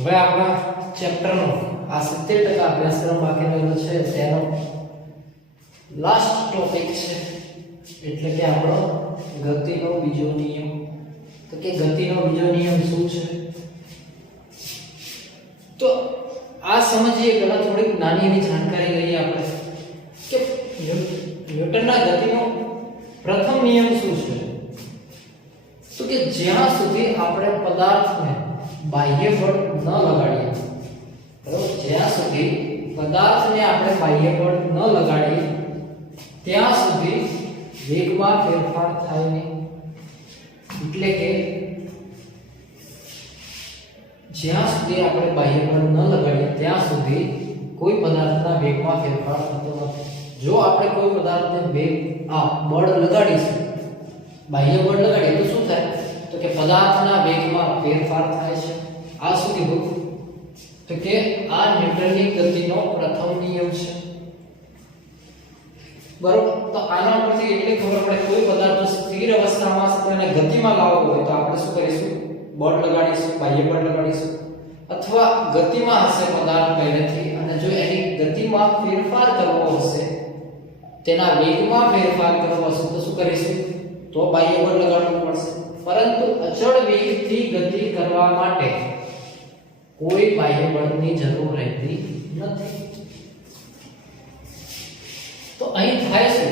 હવે આપણા ચેપ્ટરનો આ 70% અભ્યાસક્રમ બાકી રહેલો છે તેનો લાસ્ટ ટોપિક છે એટલે કે આપણો ગતિનો બીજો નિયમ. તો કે ગતિનો બીજો નિયમ શું છે? તો આ સમજીએ પહેલા થોડીક નાની એવી જાણકારી લઈએ આપણે કે ન્યૂટનના ગતિનો પ્રથમ નિયમ શું છે? તો કે જ્યાં સુધી આપણે પદાર્થને બાહ્ય બળ ન લગાડીએ, બરાબર, જ્યાં સુધી પદાર્થને આપણે બાહ્ય બળ ન લગાડીએ ત્યાં સુધી વેગમાં ફેરફાર થાય નહીં. એટલે કે જ્યાં સુધી આપણે બાહ્ય બળ ન લગાડીએ ત્યાં સુધી કોઈ પદાર્થના વેગમાં ફેરફાર થતો નથી. જો આપણે કોઈ પદાર્થને બળ લગાડીશું, બાહ્ય બળ લગાડીએ તો શું થાય? તો કે પદાર્થના વેગમાં ફેરફાર થાય છે. આ શું કીધું? તો કે આ ન્યૂટનની ગતિનો પ્રથમ નિયમ છે. બરોબર. તો આના પરથી એટલે ખબર પડે કોઈ પદાર્થ સ્થિર અવસ્થામાં છે અને ગતિમાં લાવવો હોય તો આપણે શું કરીશું? બળ લગાડીશું, બાહ્ય બળ લગાડીશું. અથવા ગતિમાં હશે પદાર્થ પહેલેથી અને જો એની ગતિમાં ફેરફાર કરવો હશે, તેના વેગમાં ફેરફાર કરવો હશે તો શું કરીશું? તો બાહ્ય બળ લગાડવું પડશે. પરંતુ અચળ વેગથી ગતિ કરવા માટે કોઈ બાહ્ય બળની જરૂર રહેતી નથી. તો અહીં થાય છે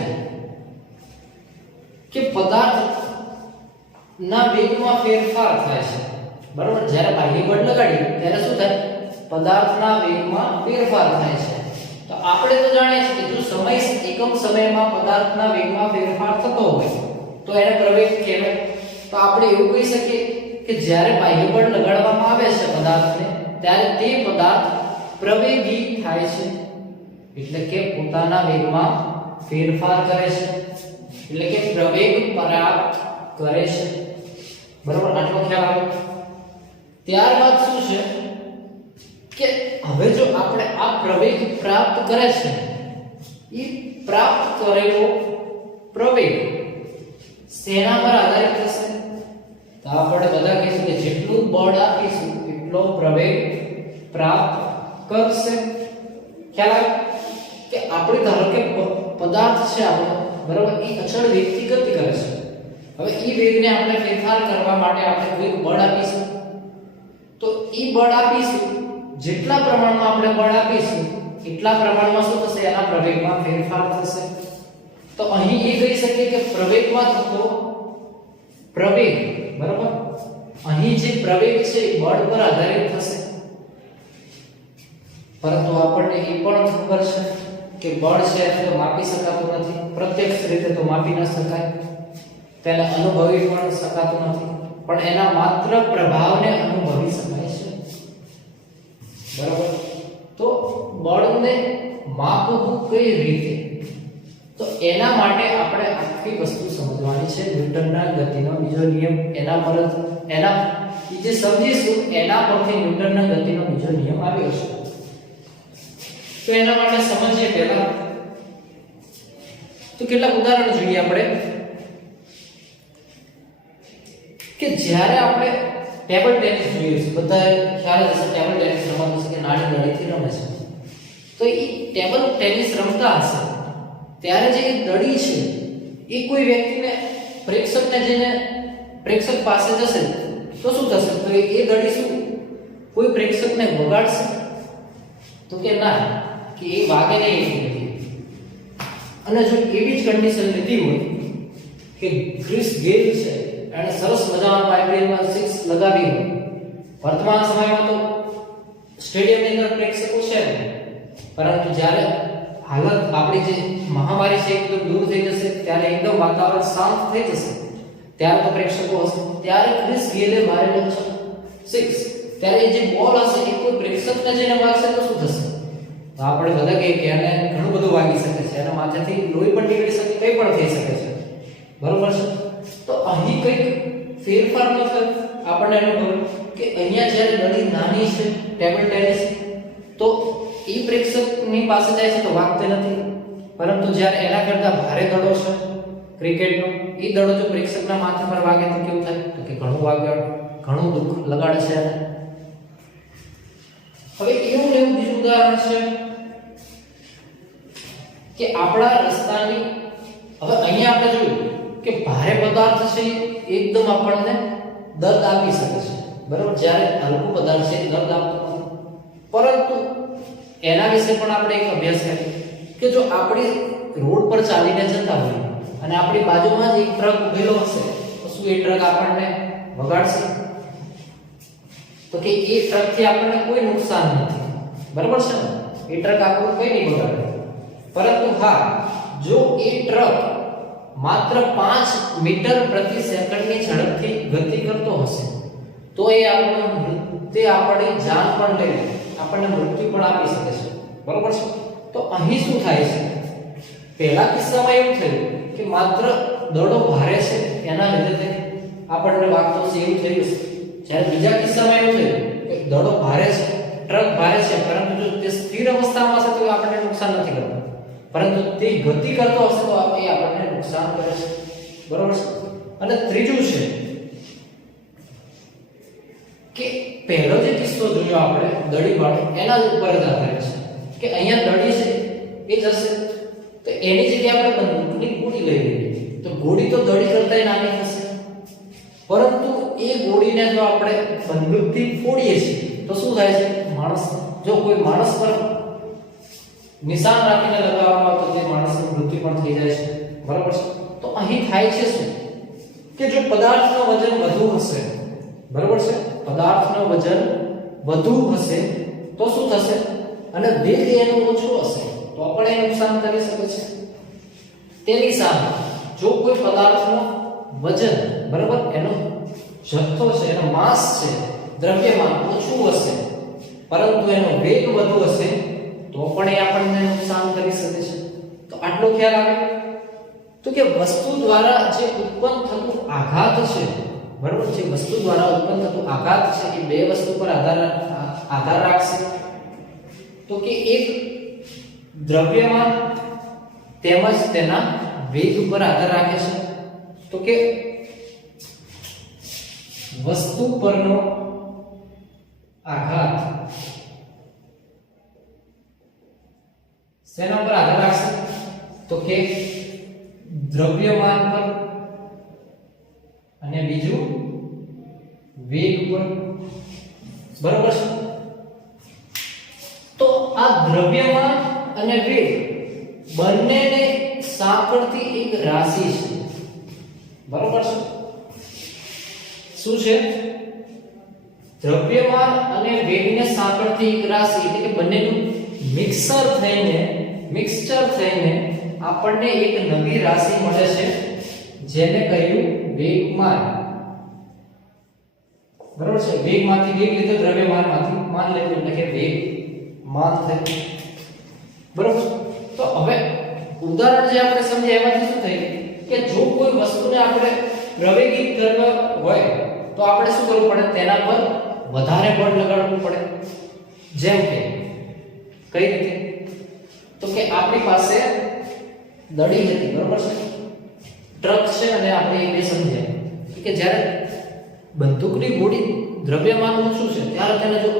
કે પદાર્થના વેગમાં ફેરફાર થાય છે, બરાબર. જ્યારે બાહ્ય બળ લગાડીએ ત્યારે શું થાય? પદાર્થના વેગમાં ફેરફાર થાય છે. તો આપણે તો જાણીએ છીએ કે જો એકમ સમયમાં પદાર્થના વેગમાં ફેરફાર થતો હોય તો એને પ્રવેગ કહેવાય. તો આપણે એવું કહી શકીએ કે જ્યારે બાહ્ય બળ લગાડવામાં આવે છે પદાર્થને ત્યારે તે પદાર્થ પ્રવેગી થાય છે, એટલે કે પોતાના વેગમાં ફેરફાર કરે છે, એટલે કે પ્રવેગ પ્રાપ્ત કરે છે. બરાબર, આટલો ખ્યાલ આવ્યો. ત્યારબાદ શું છે કે હવે જો આપણે આ પ્રવેગ પ્રાપ્ત કરે છે, એ પ્રાપ્ત કરેલો પ્રવેગ શેના પર આધારિત હશે? તો આપણે બધા કહીશું કે જેટલું બળ આપીશું એટલો પ્રવેગ પ્રાપ્ત કરશે. ખ્યાલ આવે કે આપણે ધારો કે પદાર્થ છે આપણો, બરાબર, એ અચળ વેગથી ગતિ કરે છે. હવે એ વેગને આપણે ફેરફાર કરવા માટે આપણે કોઈ બળ આપીશું. તો એ બળ આપીશું, જેટલા પ્રમાણમાં આપણે બળ આપીશું એટલા પ્રમાણમાં શું થશે? એના પ્રવેગમાં ફેરફાર થશે. તો અહીં એ કહી શકીએ કે પ્રવેગમાં થતો પ્રવેગ, બરાબર, અહીં જે પ્રવેગ છે એ બળ પર આધારિત થશે. પરંતુ આપણને એ પણ ખબર છે કે બળ છે તો માપી શકાતું નથી, પ્રત્યક્ષ રીતે તો માપી ન શકાય, તેને અનુભવી પણ શકાતું નથી, પણ એના માત્ર પ્રભાવને અનુભવી શકાય છે. બરાબર. તો બળને માપવું કઈ રીતે? તો એના માટે આપણે આખી વસ્તુ સમજવાની છે. ન્યૂટનના ગતિનો બીજો નિયમ, એના જે સમજીશું એના પરથી ન્યૂટનના ગતિનો બીજો નિયમ આવ્યો છે. તો એના માટે સમજીએ પહેલા તો કેટલાક ઉદાહરણ જોઈએ આપણે કે જ્યારે આપણે ટેબલ ટેનિસ જોઈએ છે, બધા ખ્યાલ હશે ટેબલ ટેનિસ રમવાનું છે કે નાની દડીથી રમે છે. તો એ ટેબલ ટેનિસ રમતા હશે ત્યારે જે દડી છે એ કોઈ વ્યક્તિને પ્રેક્ષક પાસે જશે તો શું થશે? તો એ દડી શું કોઈ પ્રેક્ષકને વગાડશે? તો કે ના, કે એ વાગે નહીં એટલી. અને જો એવી જ કન્ડિશન લીધી હોય કે ક્રિસ ગેલ છે એને સરસ મજાના આઈપીએલમાં 6 લગાવી હોય, વર્તમાન સમયમાં તો સ્ટેડિયમની અંદર પ્રેક્ષકો છે, પરંતુ જ્યારે હાલત આપણી જે મહામારી છે એકદમ દૂર થઈ જશે, ત્યારે એકદમ વાતાવરણ શાંત થઈ જશે, ત્યારે તો પ્રેક્ષકો હશે. ત્યારે ક્રિસ ગેલે મારેલો 6, ત્યારે જે બોલ હશે એ કોઈ પ્રેક્ષકને જઈને વાગશે તો શું થશે? તો આપણે બધા કહીએ કે એને ઘણું બધું વાગી શકે છે, એના માથેથી લોહી પણ નીકળી શકે, કંઈ પણ થઈ શકે છે. બરોબર છે. તો અહીં કંઈક ફેરફાર ન થાય. આપણને એનું ખબર કે અહીંયા જ્યારે દડી નાની છે ટેબલ ટેનિસ, તો એ પ્રેક્ષકની પાસે જાય છે તો વાગતી નથી, પરંતુ જ્યારે એના કરતા ભારે દડો છે ક્રિકેટનો, એ દડો જો પ્રેક્ષકના માથા પર વાગે તો કેવું થાય? તો કે ઘણું દુઃખ લગાડે છે એને. હવે એવું લેવું બીજું ઉદાહરણ છે કે આપણા રસ્તાની, હવે અહીંયા આપણે જોયું કે ભારે પદાર્થ છે એકદમ આપણને દર્દ આપી શકે છે, બરાબર, જ્યારે હલકો પદાર્થ છે દર્દ આપતો નથી. પરંતુ એના વિશે પણ આપણે એક અભ્યાસ કર્યો કે જો આપણે રોડ પર ચાલીને જતા હોઈએ અને આપણી બાજુમાં જ એક ટ્રક ઉભેલો હશે તો શું એ ટ્રક આપણને વગાડશે? તો કે એ ટ્રકથી આપણને કોઈ નુકસાન નથી, બરાબર છે ને? એ ટ્રક આપણું કંઈ નહીં બગાડે. પરંતુ હા, જો એ ટ્રક માત્ર 5 મીટર પ્રતિ સેકન્ડની ઝડપથી ગતિ કરતો હશે તો એ આપણી જાન પણ લઈ લે, આપણને મૃત્યુ પણ આપી શકે છે, બરાબર છે? તો અહીં શું થાય છે? પહેલા કિસ્સામાં એવું થયું કે માત્ર દડો ભારે છે એના લીધે આપણને વાગતો છે એવું થયું છે. જ્યારે બીજા કિસ્સામાં એવું થયું કે દડો ભારે છે, ટ્રક ભારે છે, પરંતુ જો તે સ્થિર અવસ્થામાં હશે તો આપણને નુકસાન નથી કરતો, પરંતુ તે ગતિ કરતો હશે તો એ આપણને નુકસાન કરે છે, બરાબર છે? અને ત્રીજું છે કે પહેલો જે કિસ્સો જોયો આપણે દડી વાળો, એના ઉપર જ આધારિત છે કે અહીંયા દડી છે એ જશે તો એની જગ્યાએ આપણે બંદૂકની ગોળી લઈ લઈએ તો ગોળી તો દડી કરતાંય નાની થશે, પરંતુ એ ગોળીને જો આપણે બંદૂકથી ફોડીએ છીએ તો શું થાય છે? માણસ, જો કોઈ માણસ પર નિશાન રાખીને લગાવવામાં આવે તો તે માણસનું મૃત્યુ પણ થઈ જાય છે, બરાબર છે? તો અહીં થાય છે શું કે જો પદાર્થનું વજન વધુ હશે, બરાબર છે, પદાર્થનું વજન વધુ હશે તો શું થશે? અને વેગ એનો ઓછો હશે તો પણ એ નુકસાન કરી શકે છે. તેની સામે જો કોઈ પદાર્થનું વજન, બરાબર, એનો જથ્થો છે, એનો માસ છે, દ્રવ્યમાન ઓછું હશે પરંતુ એનો વેગ વધુ હશે તો પણ એ આપણને નુકસાન કરી શકે છે. તો આટલો ખ્યાલ આવે તો કે વસ્તુ દ્વારા જે ઉત્પન્ન થતું આઘાત છે, બરાબર, જે વસ્તુ દ્વારા ઉત્પન્ન થતું આઘાત છે એ બે વસ્તુ પર આધાર રાખશે. તો કે એક દ્રવ્યમાન તેમજ તેના વેગ ઉપર આધાર રાખે છે. તો કે વસ્તુ પરનો આઘાત શેના પર આધાર રાખશે? તો કે દ્રવ્યમાન પર અને બીજું વેગ પર, બરાબર છે? તો આ દ્રવ્યમાન અને વેગ બંનેને સાંકળતી એક રાશિ છે, બરાબર છે? શું છે? દ્રવ્યમાન અને વેગને સાંકળતી એક રાશિ, એટલે કે બંનેનું મિક્સચર થઈને આપણને એક નવી રાશિ મળે છે જેને કહ્યું વેગમાન, બરાબર છે? વેગમાંથી વેગ લીધો, દ્રવ્યમાનમાંથી માન લેવું એટલે કે વેગમાન થયું, બરાબર? તો હવે ઉદાહરણ જે આપણે સમજ્યા એમાંથી શું થયું કે જો કોઈ વસ્તુને આપણે પ્રવેગિત કરવા હોય તો આપણે શું કરવું પડે? તેના પર વધારે બળ લગાડવું પડે. જેમ કે કઈ રીતે? તો કે આપણી પાસે દડી હતી, બરાબર છે, ટ્રક છે, અને આપણે એ બે સમજ્યા કે જ્યારે બંદૂકની ગોળી દ્રવ્યમાન ઓછું છે ત્યારે તેને જો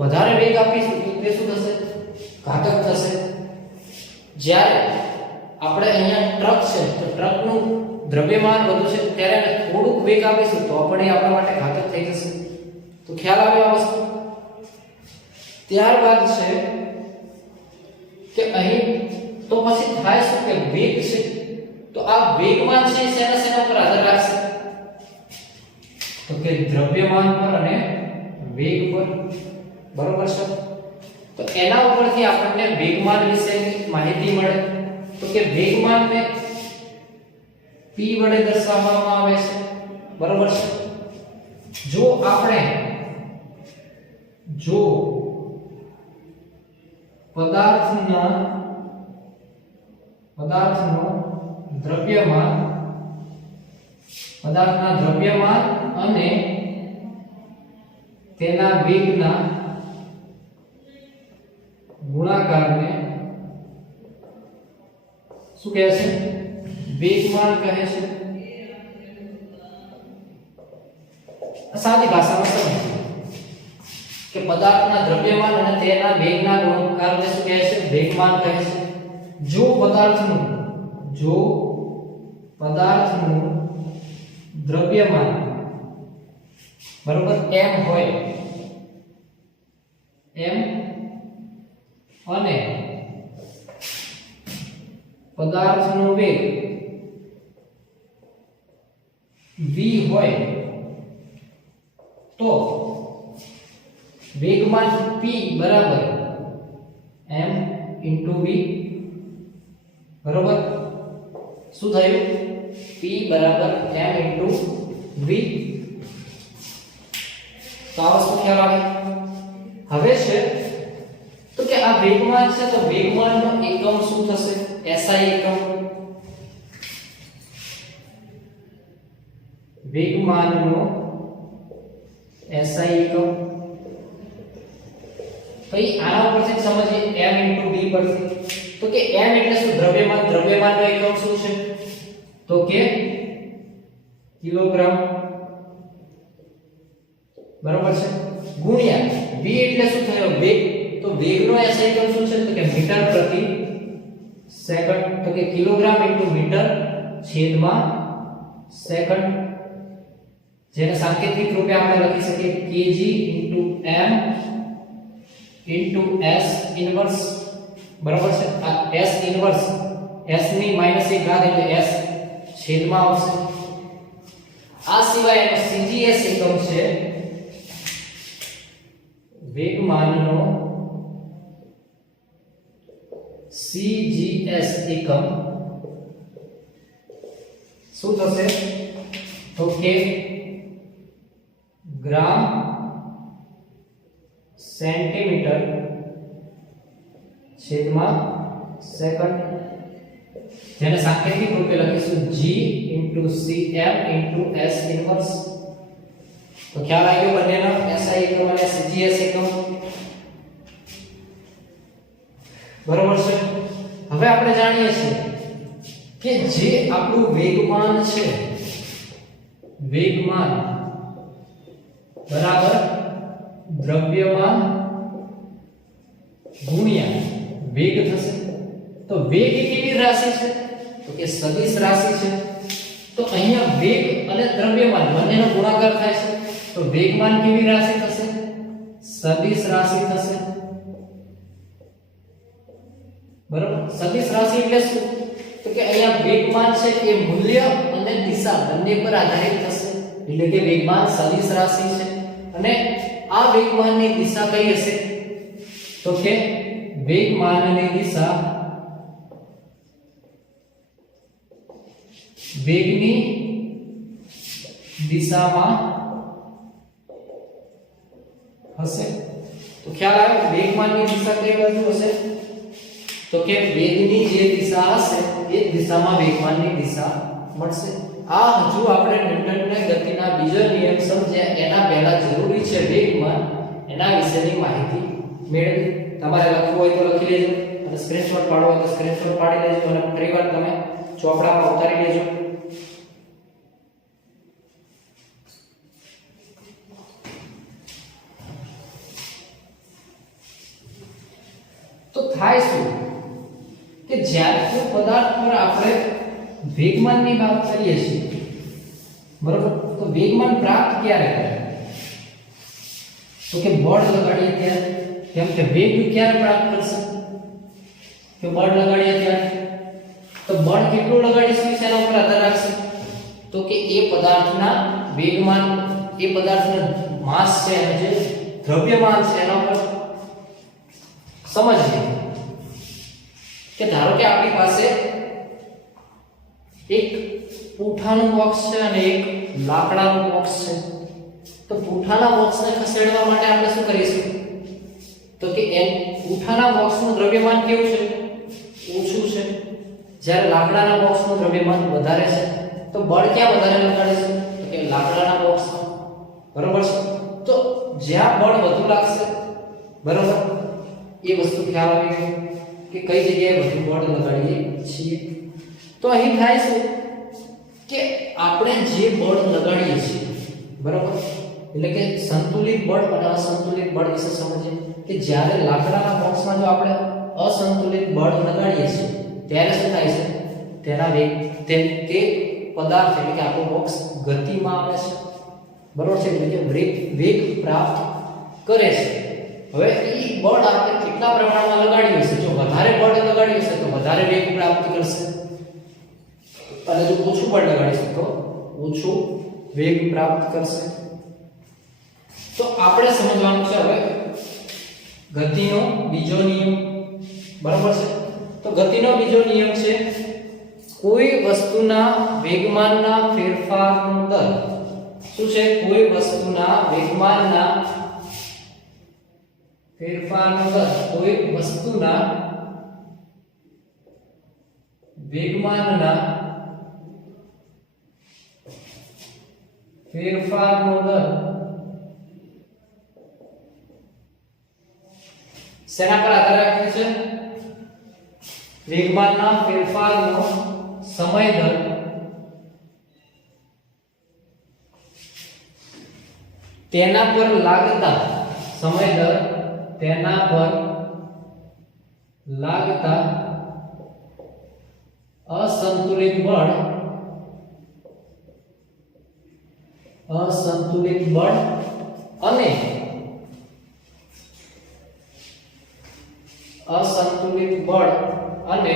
વધારે વેગ આપીશું તો તે શું થશે? ઘાતક થશે. જ્યારે આપણે અહીંયા ટ્રક છે તો ટ્રકનું દ્રવ્યમાન વધુ છે ત્યારે થોડુંક વેગ આપીશું તો પણ એ આપણા માટે ઘાતક થઈ જશે. તો ખ્યાલ આવે આ વસ્તુ? ત્યારબાદ છે કે અહીં તો પછી થાય શું કે વેગ છે, તો આ વેગમાન છે શેના પર આધાર રાખશે? તો કે દ્રવ્યમાન પર અને વેગ પર, બરોબર છે? તો એના ઉપરથી આપણને વેગમાન વિશેની માહિતી મળે. તો કે વેગમાનને p વડે દર્શાવવામાં આવે છે, બરોબર છે? જો પદાર્થના દ્રવ્યમાન અને તેના વેગના ગુણાકારને શું કહે છે? વેગમાન કહે છે. સાદી ભાષામાં સમજો કે પદાર્થના દ્રવ્યમાન અને તેના વેગના ગુણોત્તરને શું કહે છે? વેગમાન કહે છે. જો પદાર્થનું દ્રવ્યમાન બરોબર m હોય m અને પદાર્થનો વેગ v હોય તો વેગમાન p બરાબર m * v બરોબર. શું થયું? p બરાબર m * v. તો આ વસ્તુ ખ્યાલ આવે. હવે છે તો કે આ વેગમાન છે તો વેગમાનનો એકમ શું થશે? SI એકમ. વેગમાનનો SI એકમ. ભાઈ આના ઉપરથી સમજીએ m * v પરથી. તો કે m એટલે શું? દ્રવ્યમાન. દ્રવ્યમાનનો એકમ શું છે? તો કે કિલોગ્રામ. બરોબર છે. ગુણ્યા v એટલે શું થયો? વેગ. તો વેગનો SI એકમ શું છે? તો કે મીટર પ્રતિ સેકન્ડ. તો કે કિલોગ્રામ * મીટર છેદમાં સેકન્ડ, જેને સાંકેતિક રૂપે આપણે લખી શકીએ kg * m * s ઇન્વર્સ. બરાબર છે. આ s ઇન્વર્સ s ની -1 ઘાત એટલે s છેદમાં આવશે. આ સિવાય એનો cgs એકમ છે વેગમાનનો cgs એકમ શું થશે? તો કે ગ્રામ સેન્ટીમીટર છેદમાં સેકન્ડ, જેને સાંકેતિક રૂપે લખીશું g * cm * s ઇન્વર્સ. તો ખ્યાલ આવ્યો બંનેનો SI એકમ અને cgs એકમ. બરોબર છે. હવે આપણે જાણીએ છીએ કે જે આપણું વેગમાન છે, વેગમાન બરાબર દ્રવ્યમાન ગુણ્યા વેગ થશે. તો વેગ કેવી રાશિ છે? તો કે સદિશ રાશિ છે. તો અહીંયા વેગ અને દ્રવ્યમાન બંનેનો ગુણાકાર થાય છે. તો વેગમાન કેવી રાશિ થશે? સદિશ રાશિ થશે. બરાબર. સદિશ રાશિ એટલે શું? તો કે અહીંયા વેગમાન છે એ મૂલ્ય અને દિશા બંને પર આધારિત થશે. એટલે કે વેગમાન સદિશ રાશિ છે અને આ વેગમાનની દિશા કઈ હશે? તો કે વેગમાનની દિશા વેગની દિશામાં હશે. તો ખ્યાલ આવે વેગમાનની દિશા કઈ બાજુ હશે? તો કે વેગની જે દિશા હશે એ દિશામાં વેગમાનની દિશા મળશે. આ હજુ આપણે ન્યૂટનના ગતિના બીજા નિયમ સમજ્યા એના પહેલા જરૂરી છે વેગમાન એના વિશેની માહિતી મેળવી. તમારે લખવું હોય તો લખી લેજો અને સ્ક્રીનશોટ પાડવો હોય તો સ્ક્રીનશોટ પાડી લેજો અને ફરીવાર તમે ચોપડામાં ઉતારી લેજો. તો થાય શું કે જ્યારે કોઈ પદાર્થ પર આપણે વેગમાનની વાત કરીએ છીએ, બરોબર, તો વેગમાન પ્રાપ્ત ક્યારે કરે? તો કે બળ લગાડીએ ત્યારે. કેમ કે વેગ ક્યારે પ્રાપ્ત કરશે? કે બળ લગાડીએ ત્યારે. તો બળ કેટલું લગાડીશું તેના ઉપર આધાર રાખશે. તો કે એ પદાર્થના વેગમાન, એ પદાર્થનો માસ છે, જે દ્રવ્યમાન છે એના ઉપર સમજીએ કે ધારો કે આપણી પાસે એક પૂંઠાનું બોક્સ છે અને એક લાકડાનું બોક્સ છે. તો પૂંઠાના બોક્સને ખસેડવા માટે આપણે શું કરીશું? તો કે પૂંઠાના બોક્સનું દ્રવ્યમાન કેવું છે? ઓછું છે. જ્યારે લાકડાના બોક્સનું દ્રવ્યમાન વધારે છે. તો બળ ક્યાં વધારે લગાડીશું? તો કે લાકડાના બોક્સમાં. બરોબર છે. તો જ્યાં બળ વધુ લાગશે, બરોબર, એ વસ્તુ ખ્યાલ આવી ગઈ કે કઈ જગ્યાએ વધુ બળ લગાડીએ છીએ. તો અહીં થાય છે કે આપણે જે બળ લગાડીએ છીએ, બરોબર, એટલે કે સંતુલિત બળ અને અસંતુલિત બળ વિશે સમજીએ કે જ્યારે લાકડાના બોક્સમાં જો આપણે અસંતુલિત બળ લગાડીએ છીએ ત્યારે શું થાય છે તેના વેગ તે પદાર્થ એટલે કે આપણો બોક્સ ગતિમાં આવે છે બરોબર છે એટલે કે વેગ પ્રાપ્ત કરે છે હવે એ બળ આપણે કેટલા પ્રમાણમાં લગાડ્યું છે જો વધારે બળ લગાડ્યું છે તો વધારે વેગ પ્રાપ્ત કરશે અને જો ઓછું બળ લગાડીશું તો ઓછું વેગ પ્રાપ્ત કરશે તો આપણે સમજવાનું છે હવે ગતિનો બીજો નિયમ બરાબર છે તો ગતિનો બીજો નિયમ છે કોઈ વસ્તુના વેગમાનના ફેરફારનો દર શું છે કોઈ વસ્તુના વેગમાનના ફેરફારનો દર કોઈ વસ્તુના વેગમાનના ફેરફારનો દર શેના પર આધાર રાખે છે વેગમાનના ફેરફારનો સમય દર તેના પર લાગતા સમય દર તેના પર લાગતા અસંતુલિત બળ અને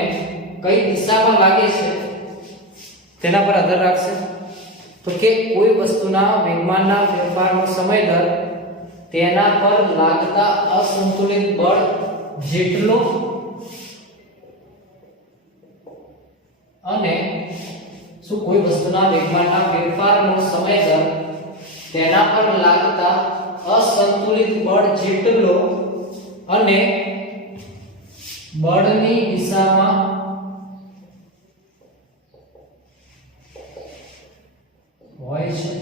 કઈ દિશામાં લાગે છે તેના પર આધાર રાખશે તો કે કોઈ વસ્તુના વેગમાનના ફેરફારનો સમય દર તેના પર લાગતા અસંતુલિત બળ જેટલો અને શું કોઈ વસ્તુના વેગમાનના ફેરફારનો સમય દર તેના પર લાગતા અસંતુલિત બળ જેટલો અને બળની દિશામાં હોય છે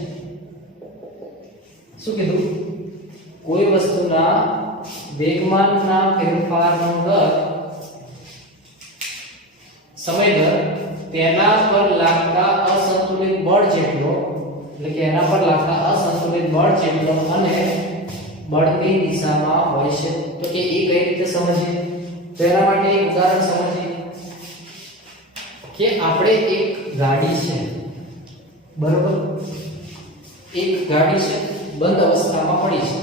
શું કીધું કોઈ વસ્તુના વેગમાનના ફેરફારનો દર સમય દર તેના પર લાગતા અસંતુલિત બળ જેટલો એટલે કે એના પર લાગતા અસંતુલિત બળ જેટલો અને બળની દિશામાં હોય છે તો કે એ કઈ રીતે સમજીએ તો એના માટે એક ઉદાહરણ સમજીએ કે આપણે એક ગાડી છે બરોબર એક ગાડી છે બંધ અવસ્થામાં પડી છે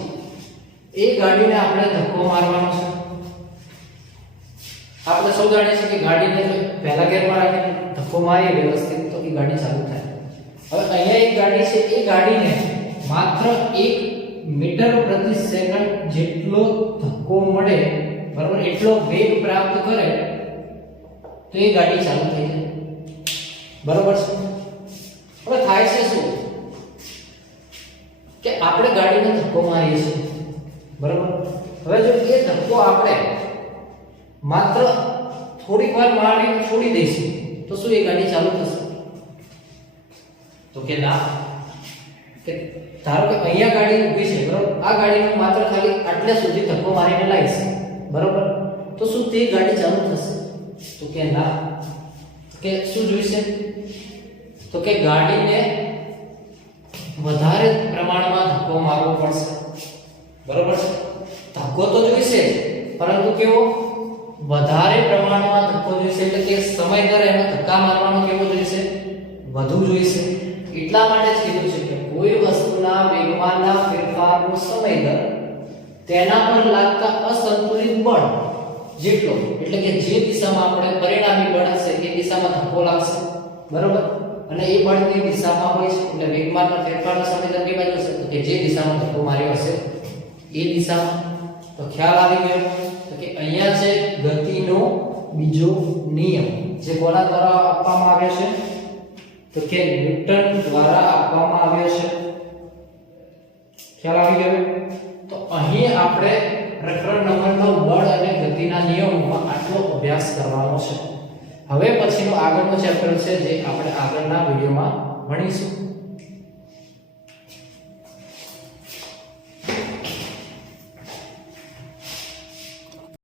એ ગાડીને આપણે ધક્કો મારવાનો છે આપણે સૌ જાણીએ છીએ કે ગાડીને પહેલા ગેરમાં રાખીને ધક્કો મારીએ વ્યવસ્થિત તો એ ગાડી ચાલુ થાય હવે અહીંયા એક ગાડી છે એ ગાડીને માત્ર 1 મીટર પ્રતિ સેકન્ડ જેટલો ધક્કો મળે બરાબર એટલો વેગ પ્રાપ્ત કરે તો એ ગાડી ચાલુ થઈ જાય બરાબર છે હવે થાય છે શું કે આપણે ગાડીને ધક્કો મારીએ છીએ બરાબર હવે જો એ ધક્કો આપણે માત્ર થોડીક વાર મારીને છોડી દઈશું તો શું એ ગાડી ચાલુ થશે તો કે ના કે ધારો કે અહીંયા ગાડી ઊભી છે બરાબર આ ગાડીને માત્ર ખાલી આટલે સુધી ધક્કો મારીને લાવીશ બરાબર તો શું તે ગાડી ચાલુ થશે તો કે ના કે શું જોઈશે તો કે ગાડીને વધારે પ્રમાણમાં ધક્કો મારવો પડશે બરાબર છે ધક્કો તો જોઈશે પરંતુ કેવો વધારે પ્રમાણમાં ધક્કો જોઈશે એટલે કે સમય દર એનો ધક્કા મારવાનો કેવો જોઈશે વધુ જોઈશે એટલા માટે જ કીધું છે કે કોઈ વસ્તુના વેગમાનના ફેરફારનો સમય દર તેના પર લાગતા અસંતુલિત બળ જેટલો એટલે કે જે દિશામાં આપણે પરિણામી બળ હશે એ દિશામાં ધક્કો લાગશે બરાબર અને એ બળની દિશામાં હોય છે એટલે વેગમાનના ફેરફારનો સમય દર કઈ બાજુ હશે તો કે જે દિશામાં ધક્કો માર્યો હશે એ દિશામાં તો ખ્યાલ આવી ગયો તો કે અહીંયા છે ગતિનો બીજો નિયમ જે કોના દ્વારા આપવામાં આવ્યો છે તો કે ન્યૂટન દ્વારા આપવામાં આવ્યો છે ખ્યાલ આવી ગયો તો અહીં આપણે પ્રકરણ નંબર 9 બળ અને ગતિના નિયમોમાં આટલો અભ્યાસ કરવાનો છે હવે પછીનો આગળનો ચેપ્ટર છે જે આપણે આગળના વિડિયોમાં ભણીશું